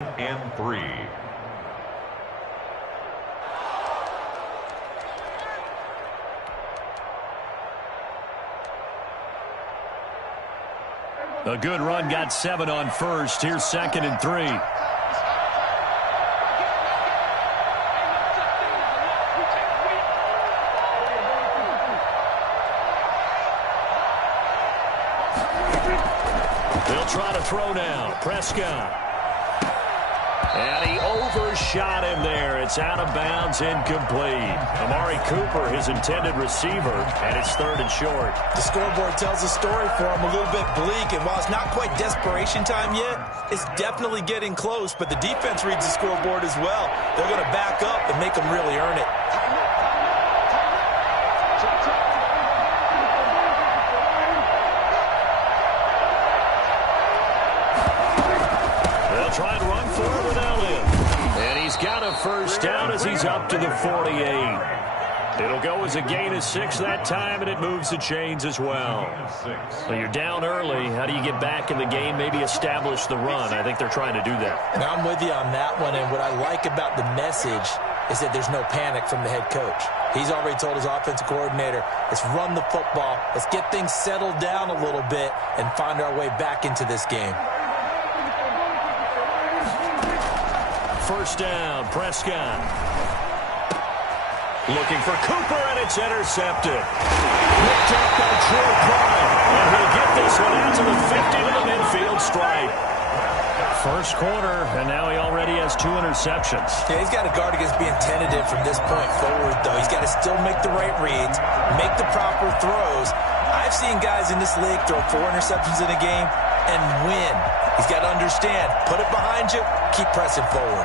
and 3. A good run, got 7 on first. Here's 2nd and 3. They'll try to throw now. Prescott. And he overshot him there. It's out of bounds, incomplete. Amari Cooper, his intended receiver, and it's 3rd and short. The scoreboard tells a story for him, a little bit bleak, and while it's not quite desperation time yet, it's definitely getting close, but the defense reads the scoreboard as well. They're going to back up and make them really earn it. They'll try and run for it with Elliott. And he's got a first down as he's up to the 48. It'll go as a gain of 6 that time, and it moves the chains as well. So you're down early. How do you get back in the game, maybe establish the run? I think they're trying to do that. And I'm with you on that one, and what I like about the message is that there's no panic from the head coach. He's already told his offensive coordinator, let's run the football, let's get things settled down a little bit, and find our way back into this game. First down, Prescott. Looking for Cooper, and it's intercepted. Picked up by Troy Prime. And he'll get this one out to the 50 to the midfield stripe. First quarter, and now he already has 2 interceptions. Yeah, he's got to guard against being tentative from this point forward, though. He's got to still make the right reads, make the proper throws. I've seen guys in this league throw 4 interceptions in a game and win. He's got to understand, put it behind you, keep pressing forward.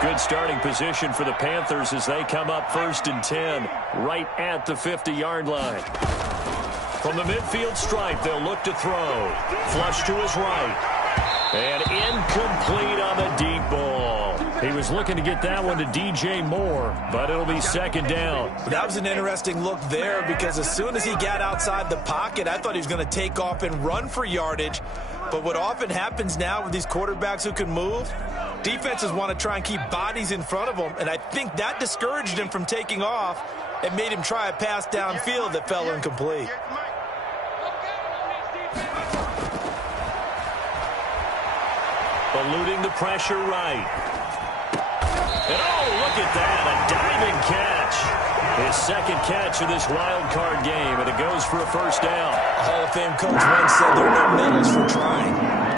Good starting position for the Panthers as they come up 1st and 10, right at the 50-yard line. From the midfield stripe, they'll look to throw. Flush to his right. And incomplete on the deep ball. He was looking to get that one to DJ Moore, but it'll be 2nd down. That was an interesting look there because as soon as he got outside the pocket, I thought he was going to take off and run for yardage. But what often happens now with these quarterbacks who can move, defenses want to try and keep bodies in front of them, and I think that discouraged him from taking off and made him try a pass downfield that fell incomplete. Eluding the pressure right. And oh, look at that, a diving catch. His 2nd catch of this wild card game, and it goes for a first down. A Hall of Fame coach once said there are no medals for trying.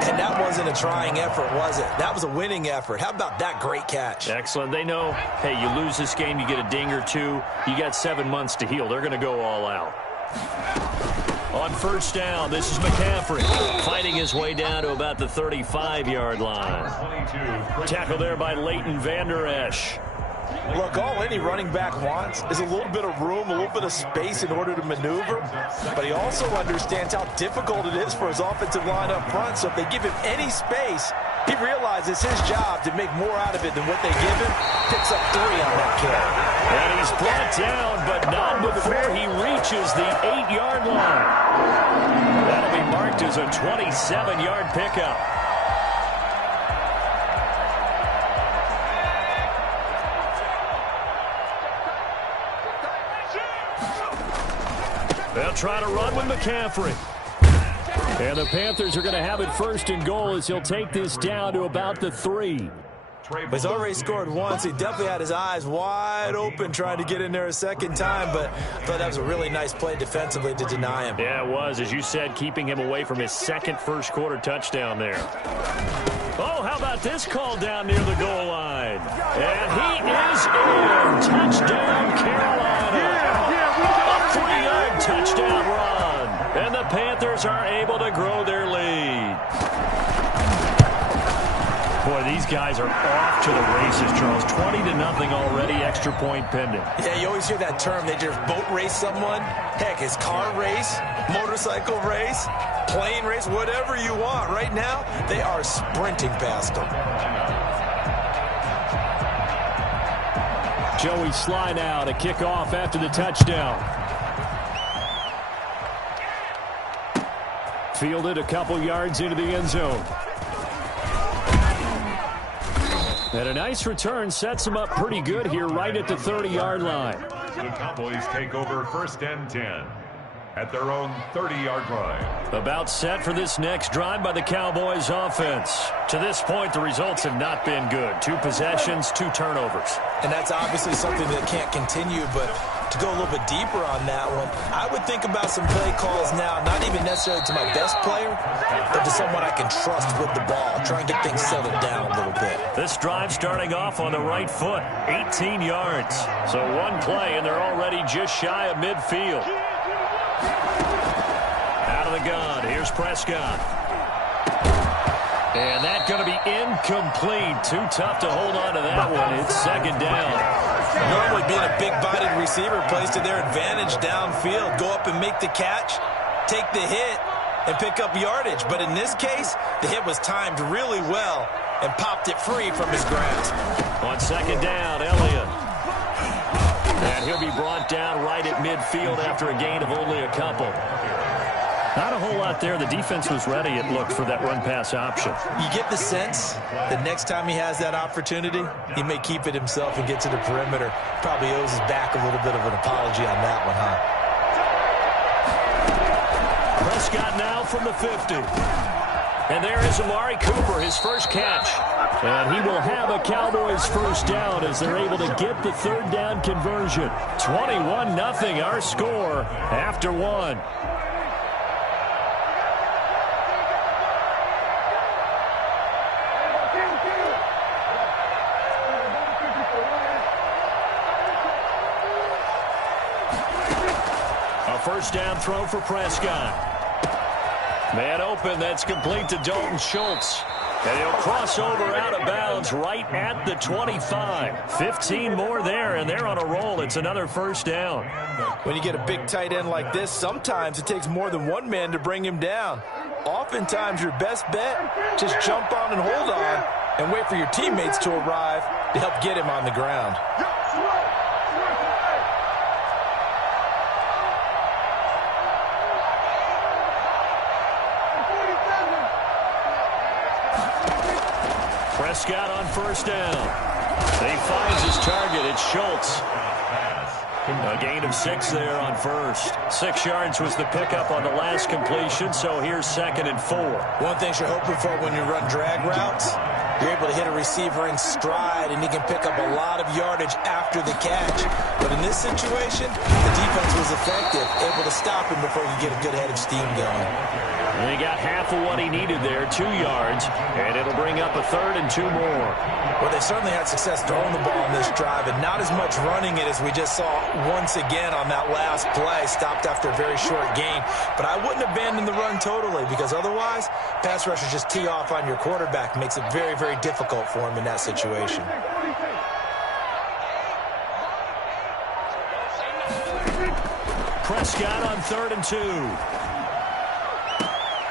And that wasn't a trying effort, was it? That was a winning effort. How about that great catch? Excellent. They know, hey, you lose this game, you get a ding or 2. You got 7 months to heal. They're going to go all out. On first down, this is McCaffrey fighting his way down to about the 35-yard line. Tackle there by Leighton Vander Esch. Look, all any running back wants is a little bit of room, a little bit of space in order to maneuver. But he also understands how difficult it is for his offensive line up front. So if they give him any space, he realizes his job to make more out of it than what they give him. Picks up 3 on that carry. And he's brought down, but not before he reaches the 8-yard line. That'll be marked as a 27-yard pickup. They'll try to run with McCaffrey. And the Panthers are going to have it 1st and goal as he'll take this down to about the 3. He's already scored once. He definitely had his eyes wide open trying to get in there a 2nd time, but I thought that was a really nice play defensively to deny him. Yeah, it was. As you said, keeping him away from his 2nd first-quarter touchdown there. Oh, how about this call down near the goal line? And he is in. Touchdown, Carolina. A 3-yard touchdown run. And the Panthers are able to grow their lead. Boy, these guys are off to the races, Charles. 20-0 already, extra point pending. Yeah, you always hear that term. They just boat race someone. Heck, it's car race, motorcycle race, plane race, whatever you want. Right now, they are sprinting past them. Joey Sly now to kick off after the touchdown. Fielded a couple yards into the end zone. And a nice return sets him up pretty good here right at the 30-yard line. The Cowboys take over 1st and 10 at their own 30-yard line. About set for this next drive by the Cowboys offense. To this point, the results have not been good. 2 possessions, 2 turnovers. And that's obviously something that can't continue, but to go a little bit deeper on that one, I would think about some play calls now, not even necessarily to my best player, but to someone I can trust with the ball. Try and get things settled down a little bit. This drive starting off on the right foot, 18 yards. So 1 play, and they're already just shy of midfield. Out of the gun, here's Prescott. And that's going to be incomplete. Too tough to hold on to that one. It's 2nd down. Normally being a big-bodied receiver plays to their advantage downfield. Go up and make the catch, take the hit, and pick up yardage. But in this case, the hit was timed really well and popped it free from his grasp. On 2nd down, Elliott. And he'll be brought down right at midfield after a gain of only a couple. Not a whole lot there. The defense was ready, it looked, for that run-pass option. You get the sense that next time he has that opportunity, he may keep it himself and get to the perimeter. Probably owes his back a little bit of an apology on that one, huh? Prescott now from the 50. And there is Amari Cooper, his first catch. And he will have a Cowboys first down as they're able to get the 3rd down conversion. 21-0 our score after 1. A first down throw for Prescott. Man open, that's complete to Dalton Schultz. And he'll cross over out of bounds right at the 25. 15 more there, and they're on a roll. It's another first down. When you get a big tight end like this, sometimes it takes more than one man to bring him down. Oftentimes, your best bet, just jump on and hold on and wait for your teammates to arrive to help get him on the ground. Prescott on first down. He finds his target. It's Schultz. A gain of 6 there on first. 6 yards was the pickup on the last completion, so here's 2nd and 4. One thing you're hoping for when you run drag routes, you're able to hit a receiver in stride, and he can pick up a lot of yardage after the catch. But in this situation, the defense was effective, able to stop him before he could get a good head of steam going. And he got half of what he needed there, 2 yards, and it'll bring up a 3rd and 2 more. Well, they certainly had success throwing the ball in this drive, and not as much running it as we just saw once again on that last play. Stopped after a very short gain. But I wouldn't abandon the run totally, because otherwise, pass rushers just tee off on your quarterback. Makes it very, very difficult for him in that situation. Prescott on 3rd and 2.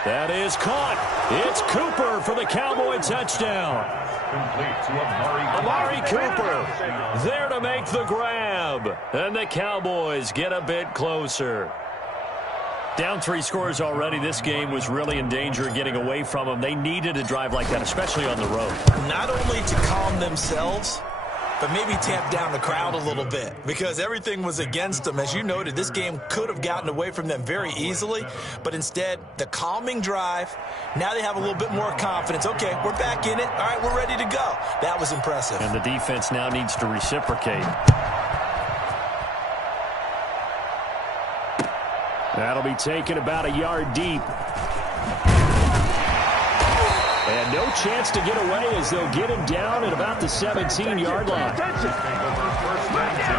That is caught. It's Cooper for the Cowboy touchdown. Complete to Amari Cooper there to make the grab. And the Cowboys get a bit closer. Down 3 scores already. This game was really in danger of getting away from them. They needed a drive like that, especially on the road. Not only to calm themselves, but maybe tamp down the crowd a little bit, because everything was against them. As you noted, this game could have gotten away from them very easily, but instead, the calming drive, now they have a little bit more confidence. Okay, we're back in it. All right, we're ready to go. That was impressive. And the defense now needs to reciprocate. That'll be taken about a yard deep. And no chance to get away as they'll get him down at about the 17-yard line. Take over 1st and 10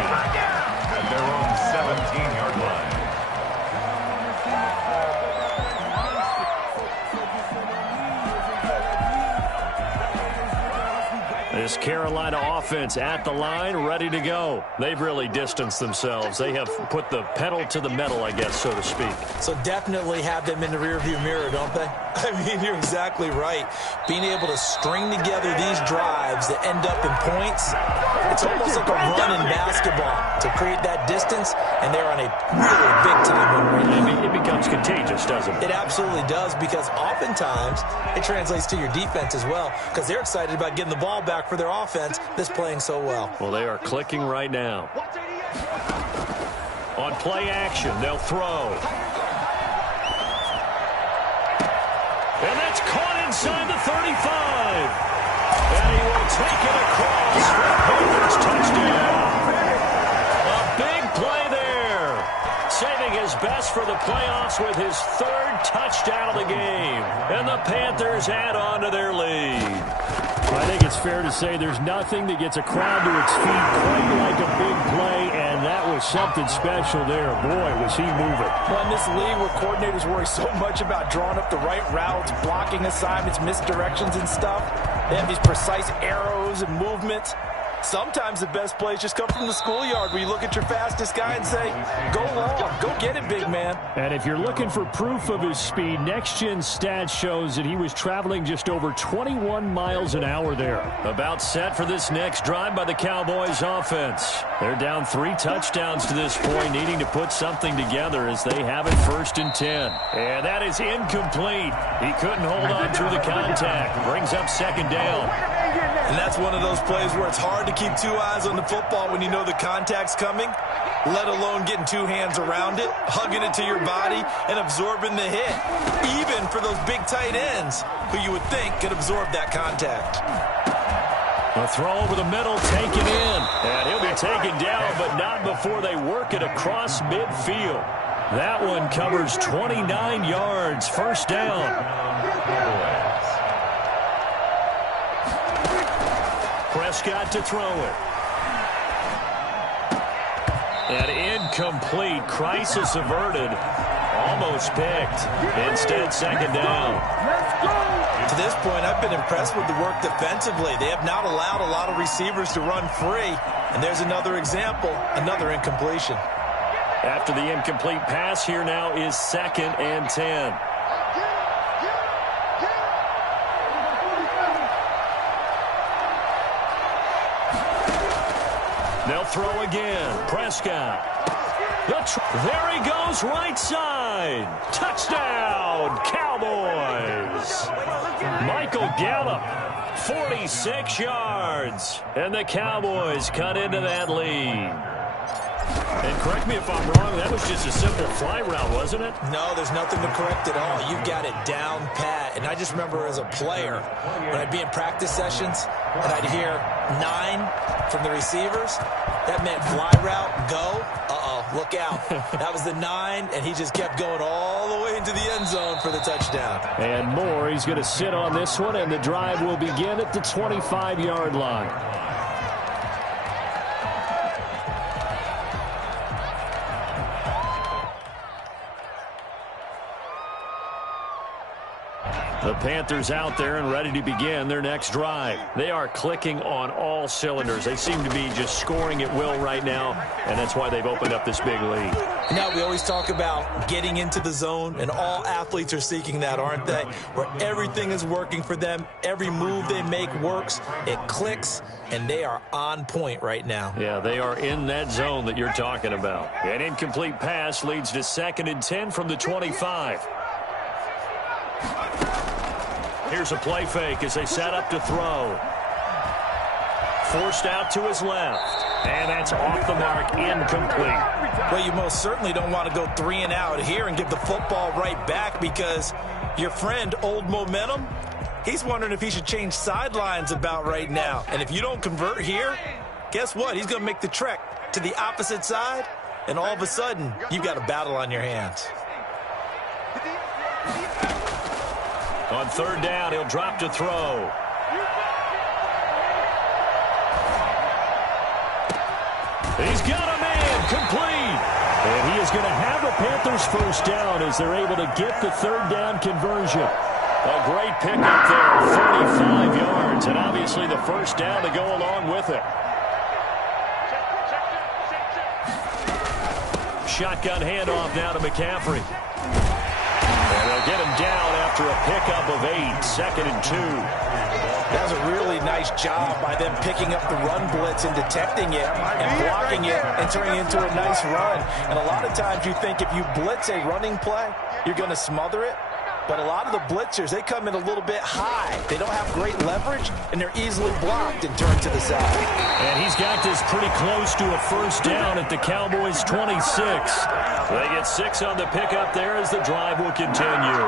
at their own 17-yard line. This Carolina offense at the line, ready to go. They've really distanced themselves. They have put the pedal to the metal, I guess, so to speak. So definitely have them in the rearview mirror, don't they? I mean, you're exactly right. Being able to string together these drives that end up in points It's almost like a run in basketball to create that distance, and they're on a really big-time run right now. It becomes contagious, doesn't it? It absolutely does, because oftentimes it translates to your defense as well, because they're excited about getting the ball back for their offense that's playing so well. Well, they are clicking right now. On play action, they'll throw. And that's caught inside the 35. And he will take it across for a Panthers touchdown. A big play there. Saving his best for the playoffs with his third touchdown of the game. And the Panthers add on to their lead. I think it's fair to say there's nothing that gets a crowd to its feet quite like a big play, and that was something special there. Boy, was he moving. Well, in this league where coordinators worry so much about drawing up the right routes, blocking assignments, misdirections and stuff, they have these precise arrows and movements. Sometimes the best plays just come from the schoolyard, where you look at your fastest guy and say, go long, go get it, big man. And if you're looking for proof of his speed, Next Gen Stats shows that he was traveling just over 21 miles an hour there. About set for this next drive by the Cowboys offense. They're down 3 touchdowns to this point, needing to put something together as they have it 1st and 10. And that is incomplete. He couldn't hold on through the contact. Brings up 2nd down. And that's one of those plays where it's hard to keep 2 eyes on the football when you know the contact's coming, let alone getting 2 hands around it, hugging it to your body, and absorbing the hit, even for those big tight ends who you would think could absorb that contact. A throw over the middle, taken in. And he'll be taken down, but not before they work it across midfield. That one covers 29 yards, 1st down. Prescott to throw it. And incomplete. Crisis averted. Almost picked. Instead, 2nd down. To this point, I've been impressed with the work defensively. They have not allowed a lot of receivers to run free. And there's another example, another incompletion. After the incomplete pass, here now is 2nd and 10. They'll throw again. Prescott. There he goes, right side. Touchdown, Cowboys. Michael Gallup, 46 yards. And the Cowboys cut into that lead. And correct me if I'm wrong, that was just a simple fly route, wasn't it? No, there's nothing to correct at all. You've got it down pat. And I just remember as a player, when I'd be in practice sessions and I'd hear 9 from the receivers, that meant fly route, go. Look out. That was the 9, and he just kept going all the way into the end zone for the touchdown. And more, he's going to sit on this one, and the drive will begin at the 25-yard line. The Panthers out there and ready to begin their next drive. They are clicking on all cylinders. They seem to be just scoring at will right now, and that's why they've opened up this big lead. Now, we always talk about getting into the zone, and all athletes are seeking that, aren't they? Where everything is working for them. Every move they make works. It clicks, and they are on point right now. Yeah, they are in that zone that you're talking about. An incomplete pass leads to 2nd and 10 from the 25. Here's a play fake as they set up to throw. Forced out to his left. And that's off the mark, incomplete. Well, you most certainly don't want to go 3 and out here and give the football right back, because your friend, Old Momentum, he's wondering if he should change sidelines about right now. And if you don't convert here, guess what? He's going to make the trek to the opposite side, and all of a sudden, you've got a battle on your hands. On 3rd down, he'll drop to throw. He's got a man, complete. And he is going to have the Panthers 1st down as they're able to get the 3rd down conversion. A great pickup there, 35 yards, and obviously the 1st down to go along with it. Shotgun handoff now to McCaffrey. And they'll get him down after a pickup of 8, 2nd and 2. That was a really nice job by them picking up the run blitz and detecting it and blocking it and turning it into a nice run. And a lot of times you think if you blitz a running play, you're going to smother it. But a lot of the blitzers, they come in a little bit high. They don't have great leverage, and they're easily blocked and turned to the side. And he's got this pretty close to a first down at the Cowboys' 26. They get 6 on the pickup there as the drive will continue.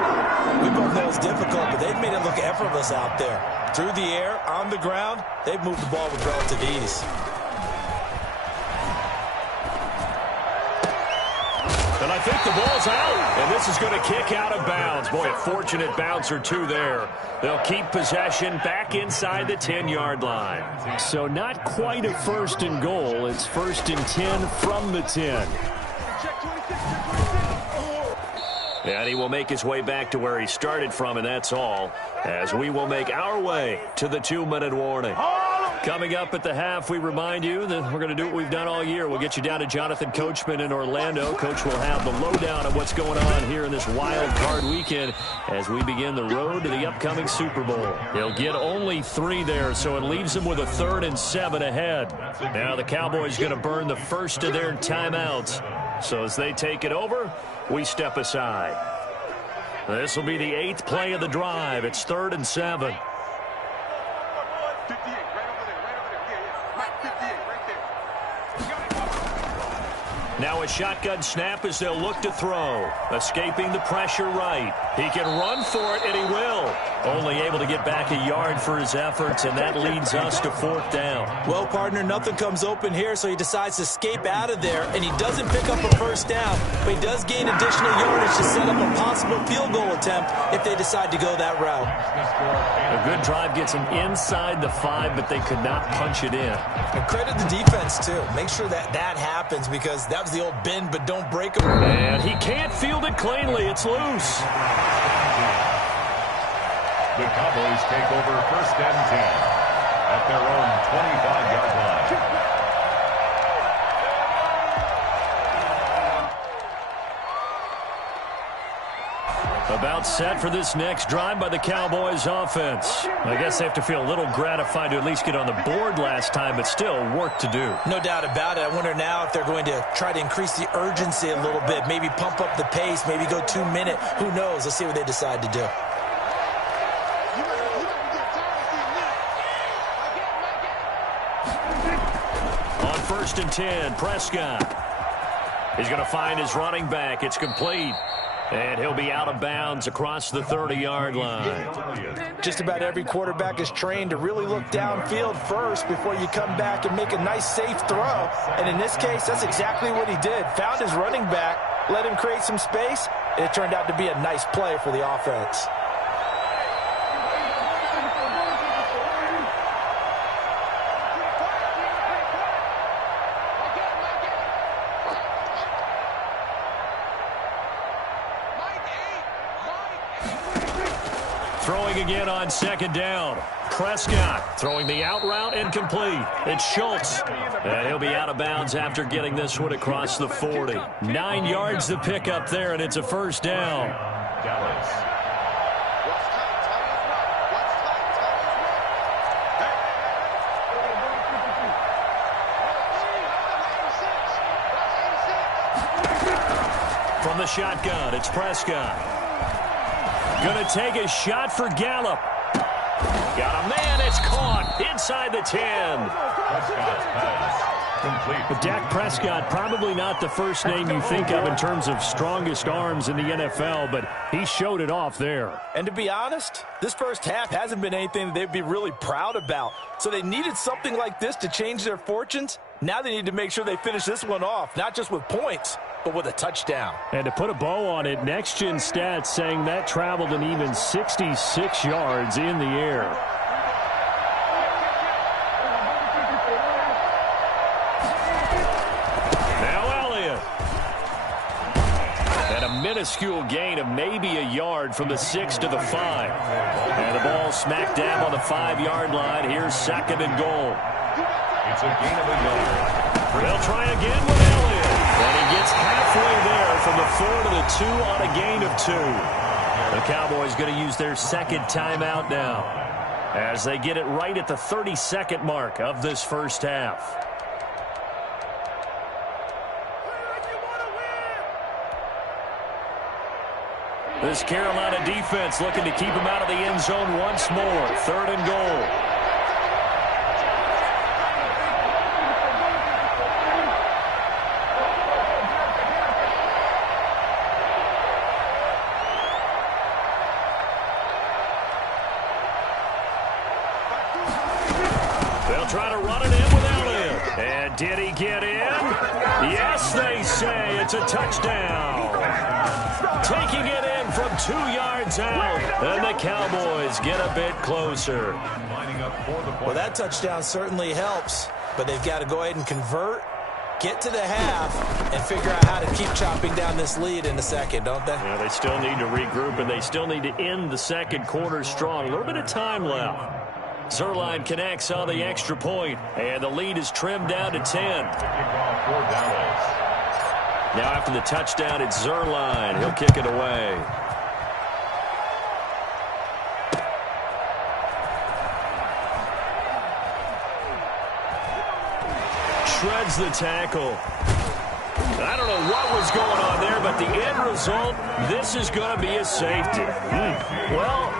We both know it's difficult, but they've made it look effortless out there. Through the air, on the ground, they've moved the ball with relative ease. And I think the ball's out, and this is going to kick out of bounds. Boy, a fortunate bounce or two there. They'll keep possession back inside the 10-yard line. So not quite a first and goal. It's first and 10 from the 10. And he will make his way back to where he started from, and that's all, as we will make our way to the 2-minute warning. Coming up at the half, we remind you that we're going to do what we've done all year. We'll get you down to Jonathan Coachman in Orlando. Coach will have the lowdown of what's going on here in this wild card weekend as we begin the road to the upcoming Super Bowl. He'll get only 3 there, so it leaves him with a 3rd and 7 ahead. Now the Cowboys going to burn the first of their timeouts. So as they take it over, we step aside. This will be the 8th play of the drive. It's 3rd and 7. Now a shotgun snap as they'll look to throw. Escaping the pressure right. He can run for it, and he will. Only able to get back a yard for his efforts, and that leads us to 4th down. Well, partner, nothing comes open here, so he decides to escape out of there, and he doesn't pick up a first down, but he does gain additional yardage to set up a possible field goal attempt if they decide to go that route. A good drive gets him inside the 5, but they could not punch it in. And credit the defense, too. Make sure that that happens because that was the old bend but don't break them. And he can't field it cleanly. It's loose. The Cowboys take over 1st and 10 at their own 25-yard line. About set for this next drive by the Cowboys offense. I guess they have to feel a little gratified to at least get on the board last time, but still work to do. No doubt about it. I wonder now if they're going to try to increase the urgency a little bit, maybe pump up the pace, maybe go 2-minute. Who knows? Let's see what they decide to do. On 1st and 10, Prescott. He's going to find his running back. It's complete. And he'll be out of bounds across the 30-yard line. Just about every quarterback is trained to really look downfield first before you come back and make a nice, safe throw. And in this case, that's exactly what he did. Found his running back, let him create some space, and it turned out to be a nice play for the offense. Throwing again on 2nd down. Prescott throwing the out route incomplete. It's Schultz. And he'll be out of bounds after getting this one across the 40. 9 yards to pick up there, and it's a 1st down. Dallas. From the shotgun, it's Prescott. Going to take a shot for Gallup. Got a man. It's caught inside the 10. Prescott's pass complete. But Dak Prescott, probably not the first name you think of in terms of strongest arms in the NFL, but he showed it off there. And to be honest, this first half hasn't been anything that they'd be really proud about. So they needed something like this to change their fortunes. Now they need to make sure they finish this one off, not just with points, but with a touchdown. And to put a bow on it, Next Gen Stats saying that traveled an even 66 yards in the air. Now Elliott. And a minuscule gain of maybe a yard from the 6 to the 5. And the ball smack dab on the 5-yard line. Here's 2nd and goal. It's a gain of a yard. They'll try again with Elliott. And he gets halfway there from the 4 to the 2 on a gain of 2. The Cowboys going to use their 2nd timeout now. as they get it right at the 32nd mark of this first half. This Carolina defense looking to keep him out of the end zone once more. 3rd and goal. They'll try to run it in with Elliott. And did he get in? Yes, they say it's a touchdown. Taking it in from 2 yards out. And the Cowboys get a bit closer. Well, that touchdown certainly helps, but they've got to go ahead and convert, get to the half, and figure out how to keep chopping down this lead in the second, don't they? Yeah, they still need to regroup, and they still need to end the second quarter strong. A little bit of time left. Zuerlein connects on the extra point, and the lead is trimmed down to 10. Now after the touchdown, it's Zuerlein. He'll kick it away. Shreds the tackle. I don't know what was going on there, but the end result, this is going to be a safety. Well,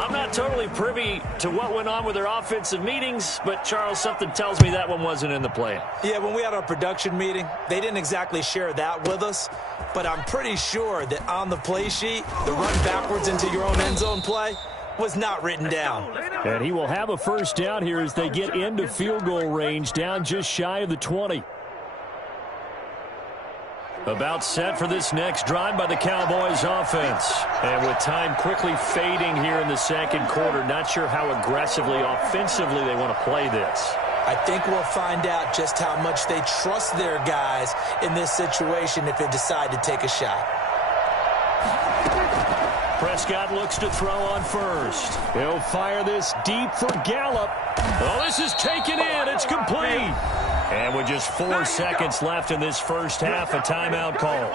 I'm not totally privy to what went on with their offensive meetings, but, Charles, something tells me that one wasn't in the plan. Yeah, when we had our production meeting, they didn't exactly share that with us, but I'm pretty sure that on the play sheet, the run backwards into your own end zone play was not written down. And he will have a first down here as they get into field goal range, down just shy of the 20. About set for this next drive by the Cowboys offense. And with time quickly fading here in the second quarter, not sure how aggressively, offensively they want to play this. I think we'll find out just how much they trust their guys in this situation if they decide to take a shot. Prescott looks to throw on first. He'll fire this deep for Gallup. Oh, this is taken in. It's complete. And with just 4 seconds left in this first half, a timeout call.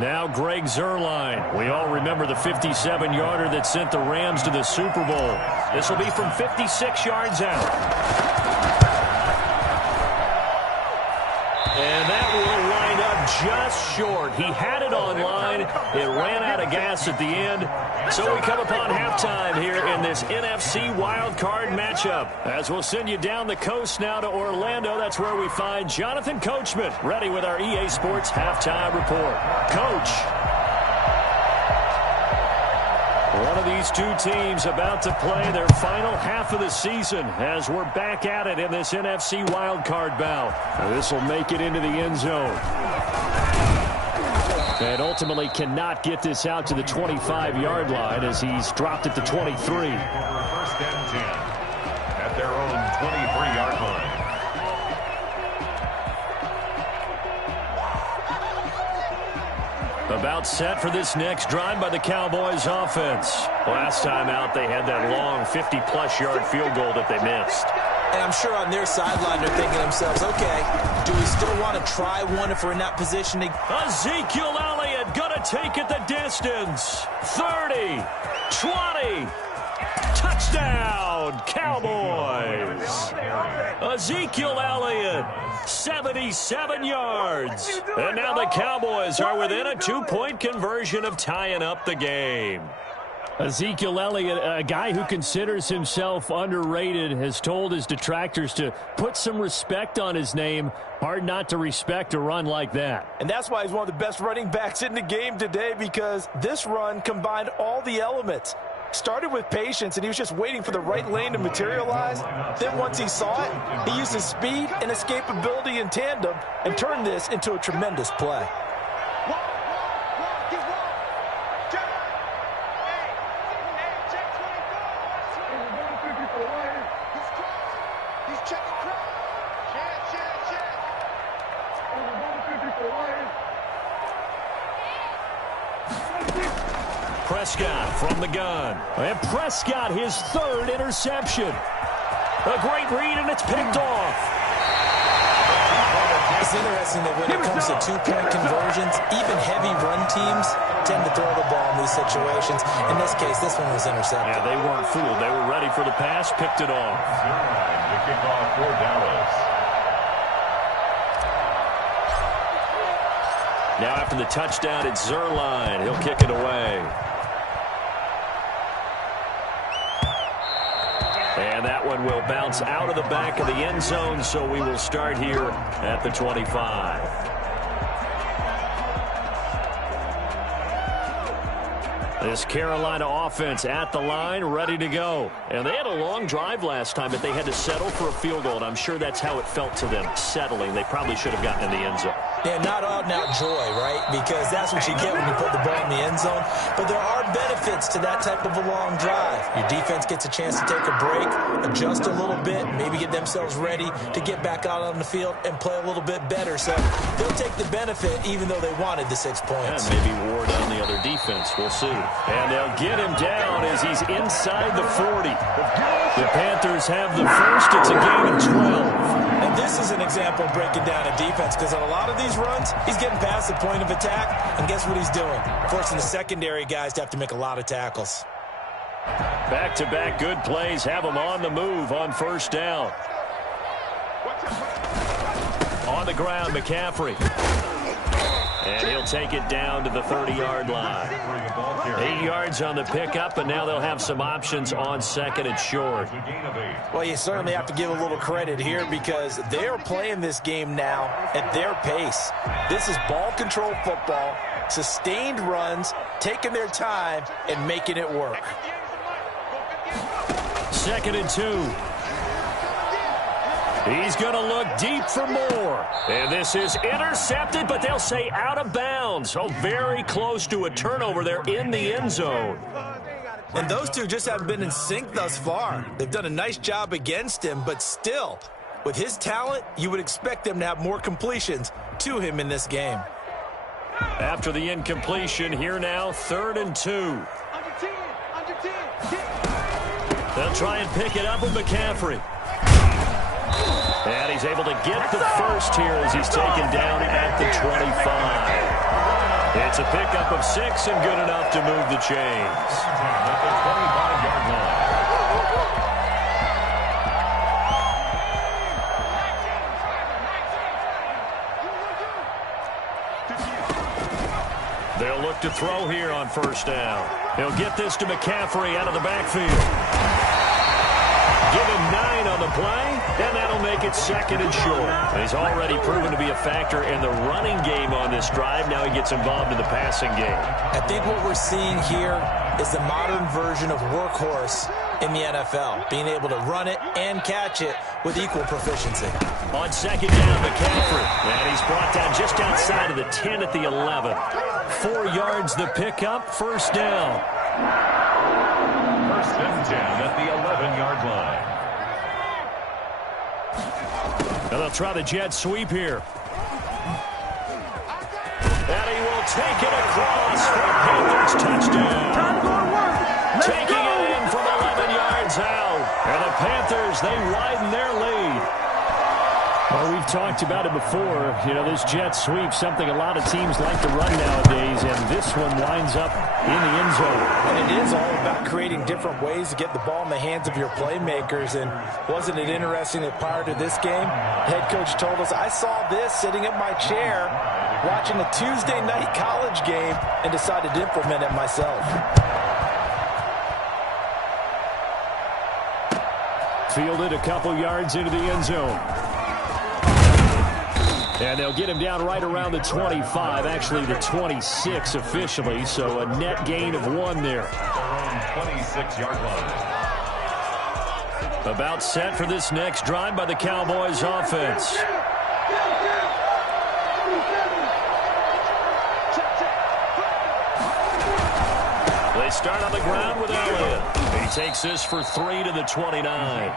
Now Greg Zuerlein. We all remember the 57-yarder that sent the Rams to the Super Bowl. This will be from 56 yards out. And that will wind up just short. He had it online. It ran out of gas at the end. So we come upon halftime here in this NFC wildcard matchup. As we'll send you down the coast now to Orlando. That's where we find Jonathan Coachman ready with our EA Sports halftime report. Coach. One of these two teams about to play their final half of the season as we're back at it in this NFC wildcard bout. This will make it into the end zone. And ultimately cannot get this out to the 25-yard line as he's dropped at the 23. First and 10 at their own 23-yard line. About set for this next drive by the Cowboys offense. Last time out, they had that long 50-plus yard field goal that they missed. And I'm sure on their sideline they're thinking to themselves, okay, do we still want to try one if we're in that position? Ezekiel Elliott going to take it the distance. 30, 20, touchdown, Cowboys. Ezekiel Elliott, 77 yards. And now the Cowboys are within a 2-point conversion of tying up the game. Ezekiel Elliott, a guy who considers himself underrated, has told his detractors to put some respect on his name. Hard not to respect a run like that. And that's why he's one of the best running backs in the game today, because this run combined all the elements. Started with patience, and he was just waiting for the right lane to materialize. Then once he saw it, he used his speed and escapability in tandem and turned this into a tremendous play. Prescott from the gun. And Prescott, his 3rd interception. A great read, and it's picked off. The It's interesting that when it comes to two-point conversions, even heavy run teams tend to throw the ball in these situations. In this case, this one was intercepted. Yeah, they weren't fooled. They were ready for the pass, picked it off. The kickoff for Dallas. Now after the touchdown, it's Zuerlein. He'll kick it away. And that one will bounce out of the back of the end zone, so we will start here at the 25. This Carolina offense at the line, ready to go. And they had a long drive last time, but they had to settle for a field goal, and I'm sure that's how it felt to them, settling. They probably should have gotten in the end zone. Yeah, not out-and-out joy, right? Because that's what you get when you put the ball in the end zone. But there are benefits to that type of a long drive. Your defense gets a chance to take a break, adjust a little bit, maybe get themselves ready to get back out on the field and play a little bit better. So they'll take the benefit even though they wanted the 6 points. And maybe Ward on the other defense. We'll see. And they'll get him down as he's inside the 40. The Panthers have the first. It's a gain of 12. And this is an example of breaking down a defense, because on a lot of these runs, he's getting past the point of attack, and guess what he's doing? Forcing the secondary guys to have to make a lot of tackles. Back-to-back good plays have them on the move on first down. On the ground, McCaffrey. And he'll take it down to the 30-yard line. 8 yards on the pickup, and now they'll have some options on second and short. Well, you certainly have to give a little credit here, because they are playing this game now at their pace. This is ball control football, sustained runs, taking their time, and making it work. Second and 2. He's going to look deep for more. And this is intercepted, but they'll say out of bounds. Oh, very close to a turnover there in the end zone. And those two just haven't been in sync thus far. They've done a nice job against him, but still, with his talent, you would expect them to have more completions to him in this game. After the incompletion, here now, 3rd and 2. They'll try and pick it up with McCaffrey. And he's able to get the first here as he's taken down at the 25. It's a pickup of 6 and good enough to move the chains. At the 25-yard line. They'll look to throw here on first down. He'll get this to McCaffrey out of the backfield. Give him 9 on the play, and that'll make it second and short. He's already proven to be a factor in the running game on this drive. Now he gets involved in the passing game. I think what we're seeing here is the modern version of workhorse in the NFL, being able to run it and catch it with equal proficiency. On second down, McCaffrey. And he's brought down just outside of the 10 at the 11. 4 yards the pickup, first down. First and 10 at the 11-yard line. And they'll try the jet sweep here. And he will take it across for a Panthers touchdown. Taking it in from 11 yards out. And the Panthers, they widen their lead. Well, we've talked about it before. You know, this jet sweep, something a lot of teams like to run nowadays, and this one winds up in the end zone. And it is all about creating different ways to get the ball in the hands of your playmakers. And wasn't it interesting that prior to this game, head coach told us, I saw this sitting in my chair watching a Tuesday night college game and decided to implement it myself. Fielded a couple yards into the end zone. And they'll get him down right around the 25, actually the 26 officially, so a net gain of 1 there. Their own 26-yard line. About set for this next drive by the Cowboys offense. They start on the ground with Elliott. He takes this for 3 to the 29.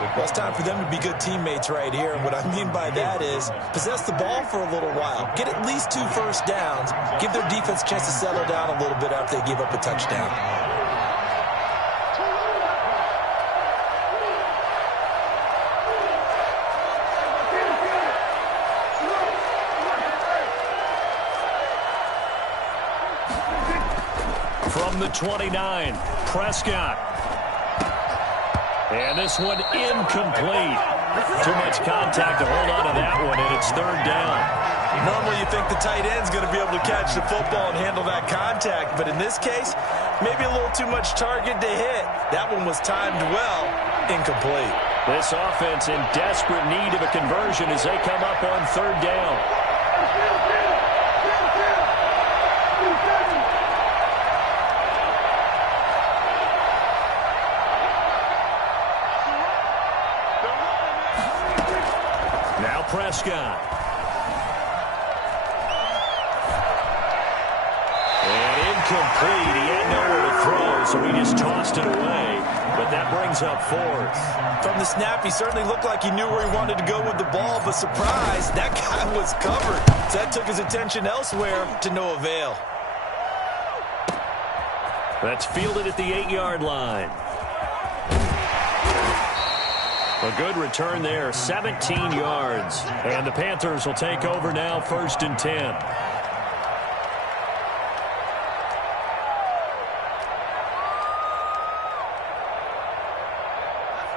Well, it's time for them to be good teammates right here. And what I mean by that is possess the ball for a little while. Get at least 2 first downs. Give their defense a chance to settle down a little bit after they give up a touchdown. From the 29, Prescott. And this one incomplete. Too much contact to hold on to that one, and it's third down. Normally you think the tight end's going to be able to catch the football and handle that contact, but in this case, maybe a little too much target to hit. That one was timed well, incomplete. This offense in desperate need of a conversion as they come up on third down. Now Prescott. And incomplete. He had nowhere to throw, so he just tossed it away. But that brings up fourth. From the snap, he certainly looked like he knew where he wanted to go with the ball, but surprise, that guy was covered. So that took his attention elsewhere to no avail. That's fielded at the 8-yard line. A good return there, 17 yards. And the Panthers will take over now, 1st and 10.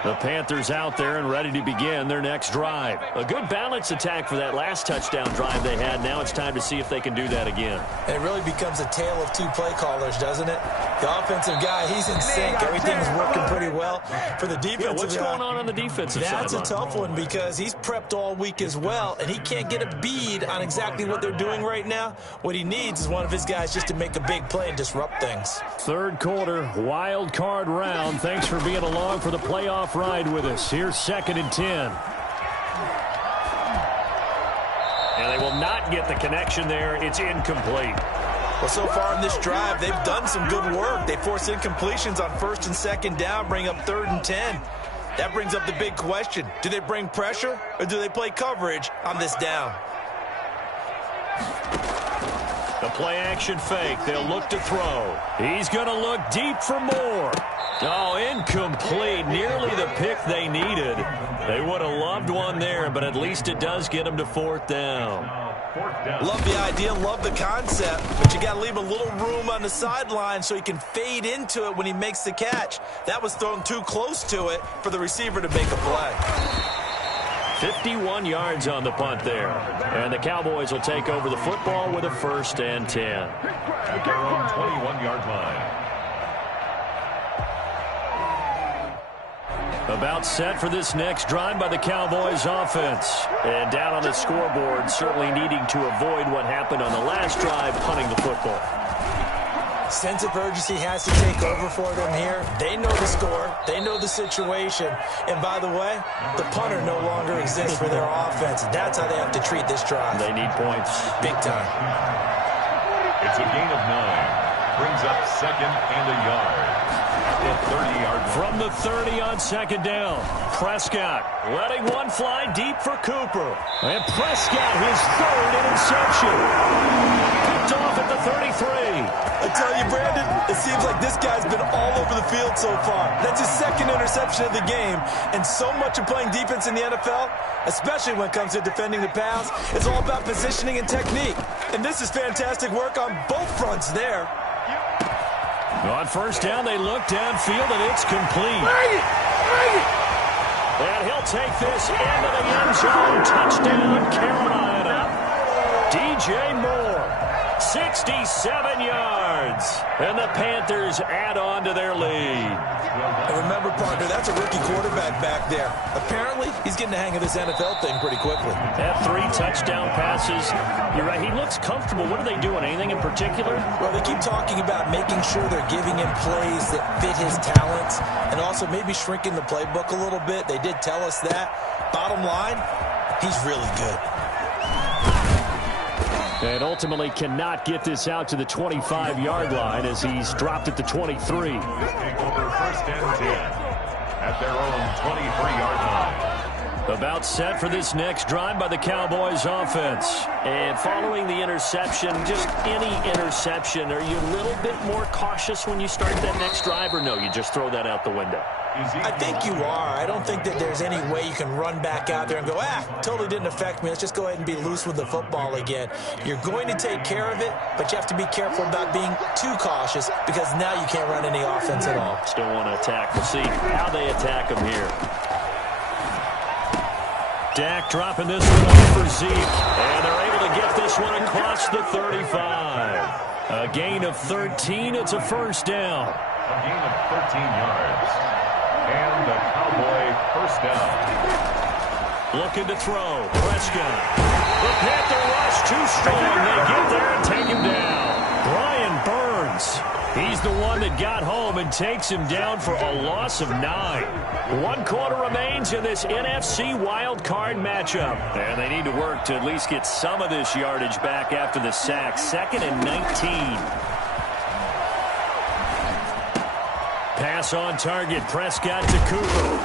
The Panthers out there and ready to begin their next drive. A good balanced attack for that last touchdown drive they had. Now it's time to see if they can do that again. It really becomes a tale of two play callers, doesn't it? The offensive guy, he's in sync. Everything is working pretty well. For the defensive guy, what's going on the defensive side? That's a tough one because he's prepped all week as well, and he can't get a bead on exactly what they're doing right now. What he needs is one of his guys just to make a big play and disrupt things. Third quarter, wild card round. Thanks for being along for the playoff ride with us. Here's 2nd and 10. And they will not get the connection there. It's incomplete. Well, so far in this drive, they've done some good work. They force incompletions on 1st and 2nd down, bring up 3rd and 10. That brings up the big question. Do they bring pressure or do they play coverage on this down? The play action fake. They'll look to throw. He's going to look deep for more. Oh, incomplete. Nearly the pick they needed. They would have loved one there, but at least it does get them to 4th down. Love the idea, love the concept, but you got to leave a little room on the sideline so he can fade into it when he makes the catch. That was thrown too close to it for the receiver to make a play. 51 yards on the punt there. And the Cowboys will take over the football with a 1st and 10. At their own 21-yard line. About set for this next drive by the Cowboys offense. And down on the scoreboard, certainly needing to avoid what happened on the last drive, punting the football. Sense of urgency has to take over for them here. They know the score. They know the situation. And by the way, the punter no longer exists for their offense. That's how they have to treat this drive. They need points. Big time. It's a gain of 9. Brings up 2nd and a yard. At the 30-yard line. From the 30 on 2nd down, Prescott letting one fly deep for Cooper. And Prescott, his 3rd interception. Picked off at the 33. I tell you, Brandon, it seems like this guy's been all over the field so far. That's his 2nd interception of the game. And so much of playing defense in the NFL, especially when it comes to defending the pass, is all about positioning and technique. And this is fantastic work on both fronts there. On 1st down, they look downfield, and it's complete. And he'll take this into the end zone. Touchdown, Carolina. DJ Moore, 67 yards. And the Panthers add on to their lead. And remember, partner, that's a rookie quarterback back there. Apparently, he's getting the hang of this NFL thing pretty quickly. Had 3 touchdown passes. You're right, he looks comfortable. What are they doing? Anything in particular? Well, they keep talking about making sure they're giving him plays that fit his talents and also maybe shrinking the playbook a little bit. They did tell us that. Bottom line, he's really good. And ultimately cannot get this out to the 25-yard line as he's dropped at the 23. Take over 1st and 10 at their own 23-yard line. About set for this next drive by the Cowboys offense. And following the interception, just any interception, are you a little bit more cautious when you start that next drive, or no, you just throw that out the window? I think you are. I don't think that there's any way you can run back out there and go, totally didn't affect me. Let's just go ahead and be loose with the football again. You're going to take care of it, but you have to be careful about being too cautious because now you can't run any offense at all. Still want to attack. We'll see how they attack him here. Dak dropping this one off for Zeke, and they're able to get this one across the 35. A gain of 13. It's a first down. A gain of 13 yards. And the Cowboy first down. Looking to throw. Prescott. The Panther rush too strong. They get there and take him down. Brian Burns. He's the one that got home and takes him down for a loss of 9. 1 quarter remains in this NFC wild card matchup. And they need to work to at least get some of this yardage back after the sack. 2nd and 19. Pass on target. Prescott to Cooper.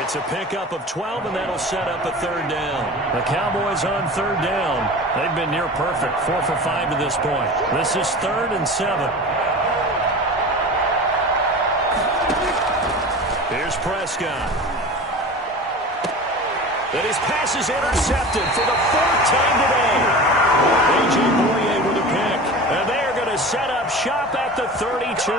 It's a pickup of 12, and that'll set up a third down. The Cowboys on third down. They've been near perfect, 4 for 5 to this point. This is 3rd and 7. Here's Prescott. And his pass is intercepted for the 4th time today. A.J. Bouye with a pick. And they are going to set up shop at the 32.